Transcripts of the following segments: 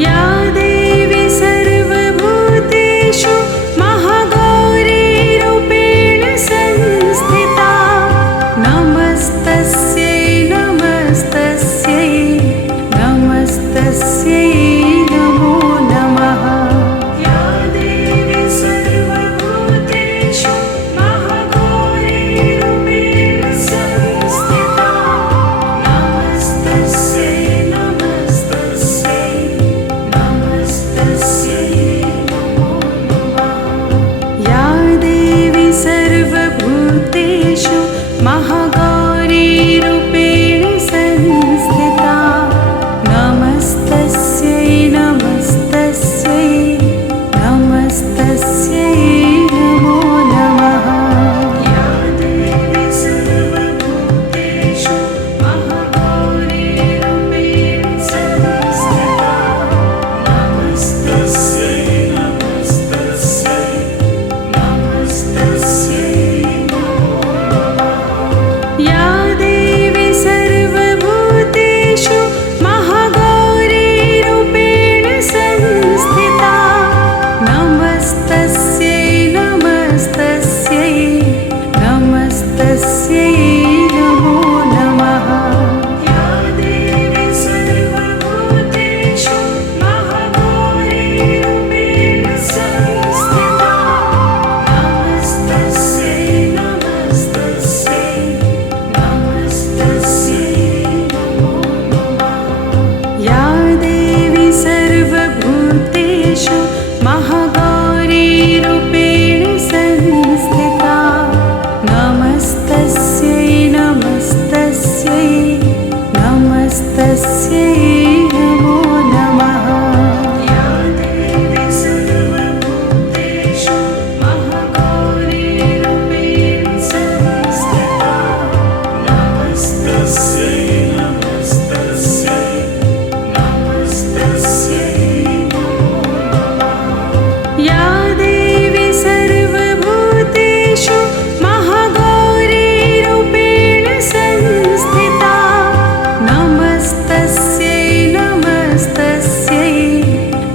या देवी सर्वभूतेषु महागौरीरूपेण संस्थिता नमस्तस्यै नमस्तस्यै नमस्तस्यै नमो नमः। या देवी सर्वभूतेषु महागौरीरूपेण संस्थिता नमस्तस्यै नमस्तस्यै नमस्तस्यै नमो नमः। या देवी सर्वभूतेषु महागौरीरूपेण संस्थिता नमस्तस्यै नमस्तस्यै नमस्तस्यै नमो नमः। या देवी सर्वभूतेषु महागौरीरूपेण संस्थिता नमस्तस्यै नमस्तस्यै नमस्तस्यै नमो नमः। या देवी सर्वभूतेषु महागौरीरूपेण संस्थिता नमस्तस्यै नमस्तस्यै नमस्तस्यै नमो नमः। या देवी सर्वभूतेषु महागौरीरूपेण संस्थिता नमस्तस्यै नमस्तस्यै नमस्तस्यै नमो नमः। या देवी सर्वभूतेषु महागौरीरूपेण संस्थिता नमस्तस्यै नमस्तस्यै नमस्तस्यै नमो नमः। या देवी सर्वभूतेषु महागौरीरूपेण संस्थिता नमस्तस्यै नमस्तस्यै नमस्तस्यै नमो नमः। या देवी सर्वभूतेषु महागौरीरूपेण संस्थिता नमस्तस्यै नमस्तस्यै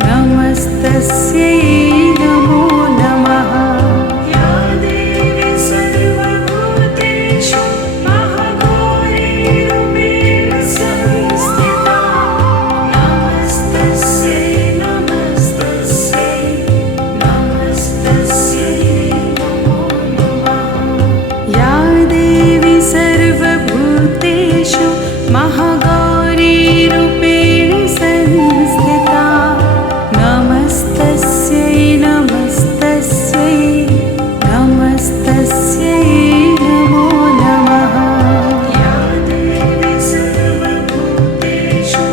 नमस्तस्यै नमो नमः। या देवी सर्वभूतेषु महागौरीरूपेण संस्थिता नमस्तस्यै नमस्तस्यै नमस्तस्यै नमो नमः। या देवी सर्वभूतेषु महागौरीरूपेण संस्थिता नमस्तस्यै नमस्तस्यै नमस्तस्यै नमो नमः। या देवी सर्वभूतेषु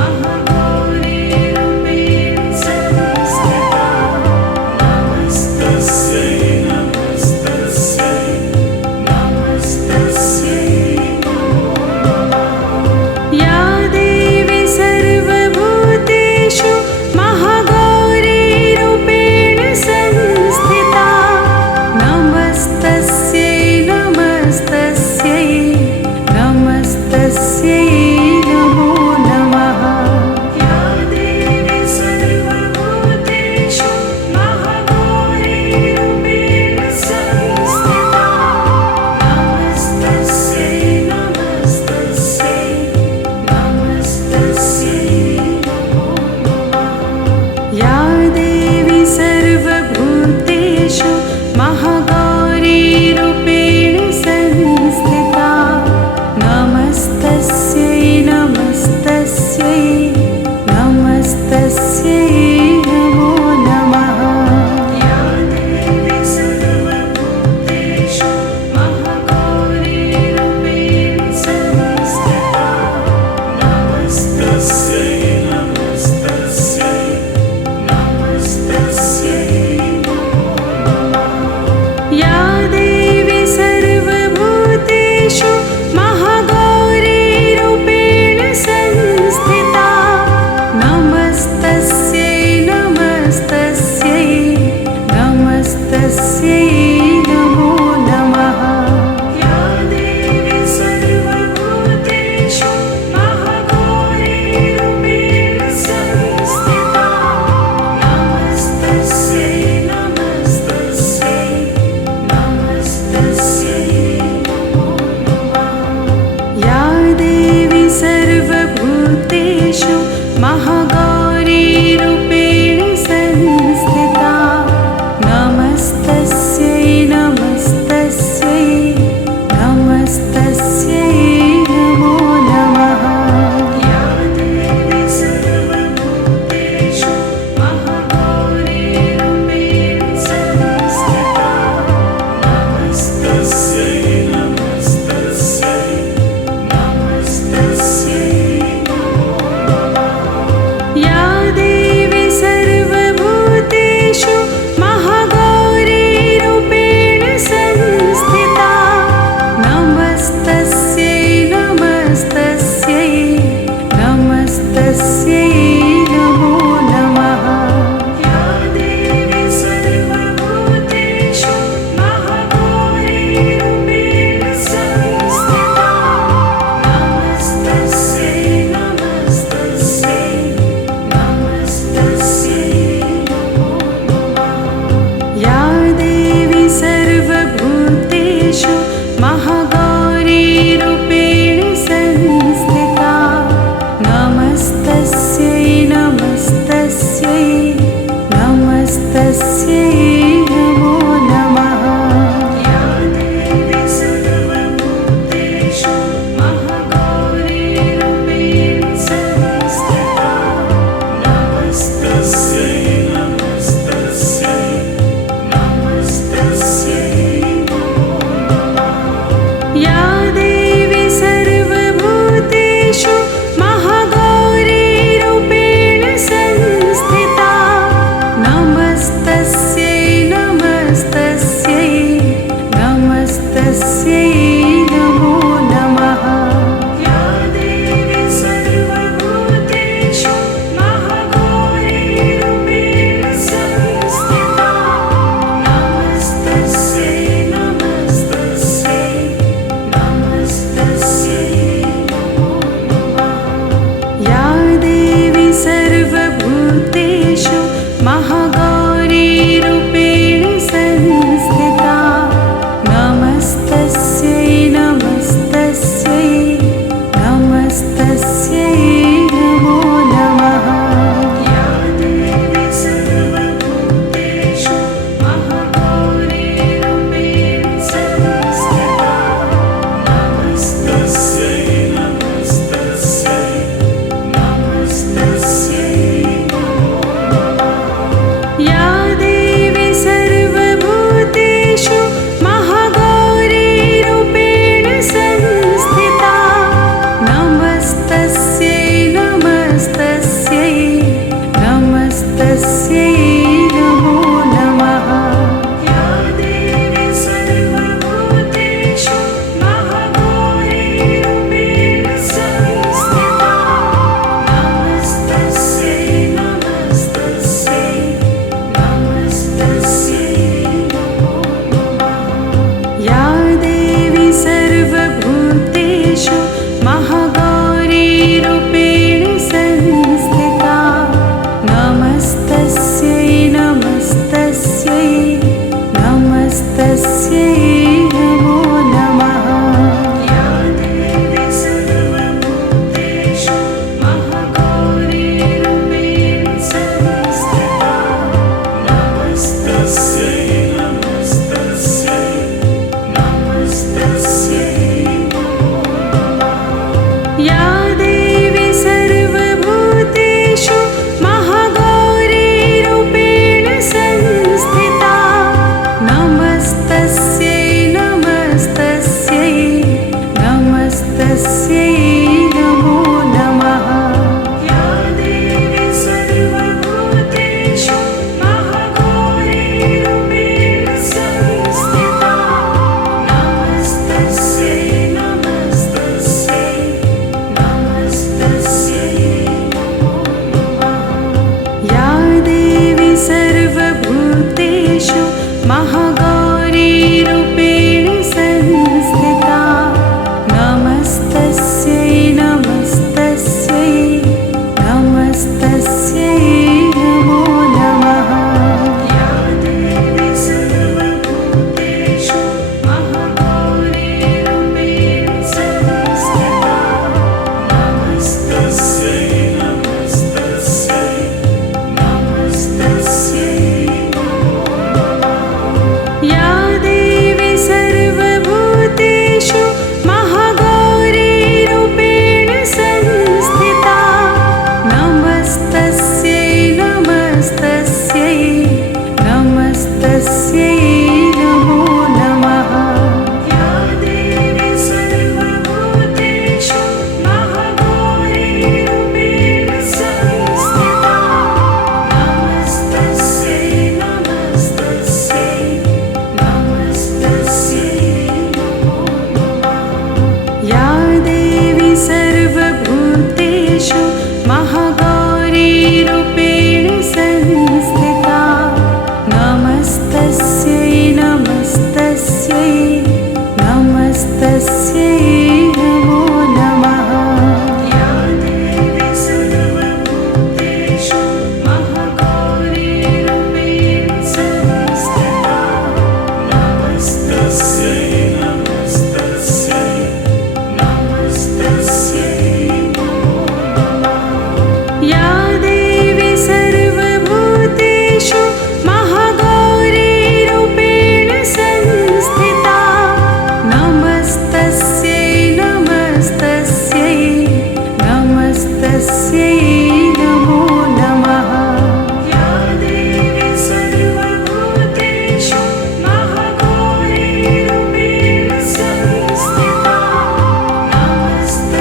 महागौरीरूपेण संस्थिता नमस्तस्यै नमस्तस्यै नमस्तस्यै नमो नमः। या देवी सर्वभूतेषु महागौरीरूपेण संस्थिता नमस्तस्यै नमस्तस्यै नमस्तस्यै नमो नमः। या देवी सर्वभूतेषु महागौरीरूपेण संस्थिता नमस्तस्यै नमस्तस्यै नमस्तस्यै नमो नमः। या देवी सर्वभूतेषु महागौरीरूपेण संस्थिता नमस्तस्यै नमस्तस्यै नमस्तस्यै नमो नमः। या देवी सर्वभूतेषु महागौरीरूपेण संस्थिता नमस्तस्यै नमस्तस्यै नमस्तस्यै नमो नमः। या देवी सर्वभूतेषु महागौरीरूपेण संस्थिता नमस्तस्यै नमस्तस्यै नमस्तस्यै नमो नमः। या देवी सर्वभूतेषु महागौरीरूपेण संस्थिता सर्वभूतेषु महागौरीरूपेण संस्थिता नमस्तस्यै नमस्तस्यै नमस्तस्यै नमो नमः या देवी सर्वभूतेषु महागौरीरूपेण संस्थिता नमस्तस्यै नमस्तस्यै नमस्तस्यै नमो नमः या देवी सर्वभूतेषु महागौरीरूपेण संस्थिता नमस्तस्यै नमस्तस्यै नमस्तस्यै नमो नमः या देवी सर्वभूतेषु महागौरीरूपेण संस्थिता नमस्तस्यै नमस्तस्यै नमस्तस्यै नमो नमः या देवी सर्वभूतेषु महागौरीरूपेण संस्थिता नमस्तस्यै नमस्तस्यै नमस्तस्यै नमो नमः या देवी सर्वभूतेषु महागौरीरूपेण संस्थिता नमस्तस्यै नमस्तस्यै नमस्तस्यै नमो नमः या देवी सर्वभूतेषु महागौरीरूपेण संस्थिता नमस्तस्यै नमस्तस्यै नमस्तस्यै नमो नमः या देवी सर्वभूतेषु महागौरीरूपेण संस्थिता नमस्तस्यै नमस्तस्यै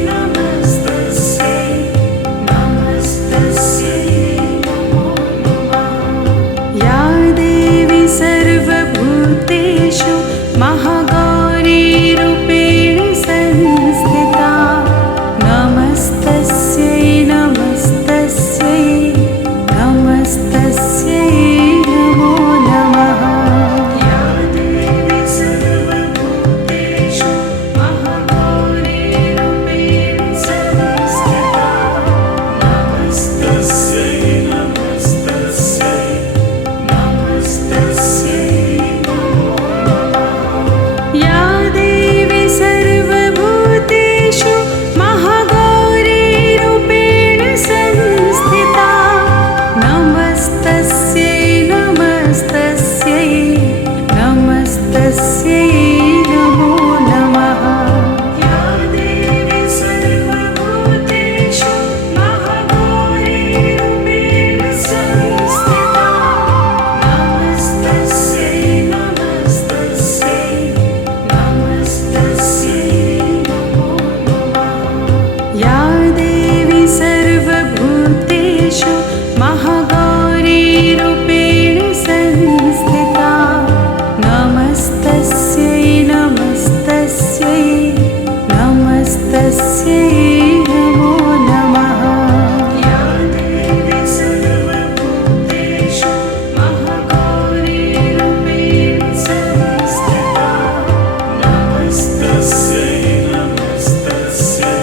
नमस्तस्यै नमो नमः या देवी सर्वभूतेषु महागौरीरूपेण संस्थिता नमस्तस्यै नमस्तस्यै नमस्तस्यै नमो नमः या देवी सर्वभूतेषु महागौरीरूपेण संस्थिता नमस्तस्यै नमस्तस्यै नमस्तस्यै नमो नमः या देवी सर्वभूतेषु महागौरीरूपेण संस्थिता नमस्तस्यै नमस्तस्यै नमस्तस्यै नमो नमः या देवी सर्वभूतेषु महागौरीरूपेण संस्थिता नमस्तस्यै नमस्तस्यै नमस्तस्यै नमो नमः या देवी सर्वभूतेषु महागौरीरूपेण संस्थिता नमस्तस्यै नमस्तस्यै नमस्तस्यै नमो नमः या देवी सर्वभूतेषु महागौरीरूपेण संस्थिता नमस्तस्यै नमस्तस्यै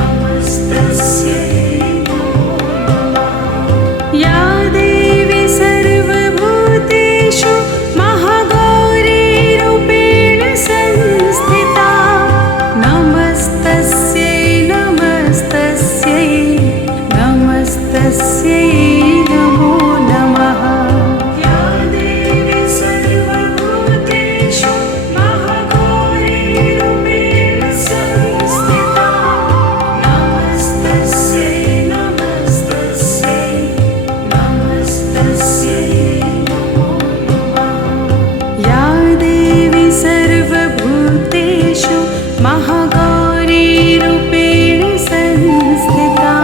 नमस्तस्यै नमो नमः या देवी सर्वभूतेषु महागौरीरूपेण संस्थिता नमस्तस्यै नमस्तस्यै नमस्तस्यै नमो नमः या देवी सर्वभूतेषु महागौरीरूपेण संस्थिता नमस्तस्यै नमस्तस्यै नमस्तस्यै नमो नमः या देवी सर्वभूतेषु महागौरीरूपेण संस्थिता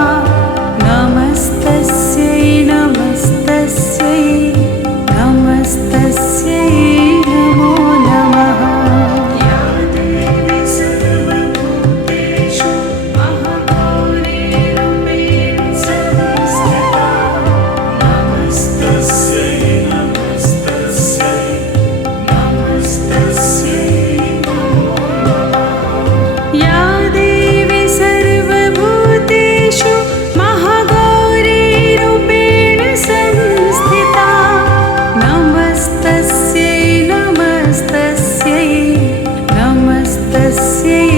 नमस्तस्यै तस्यै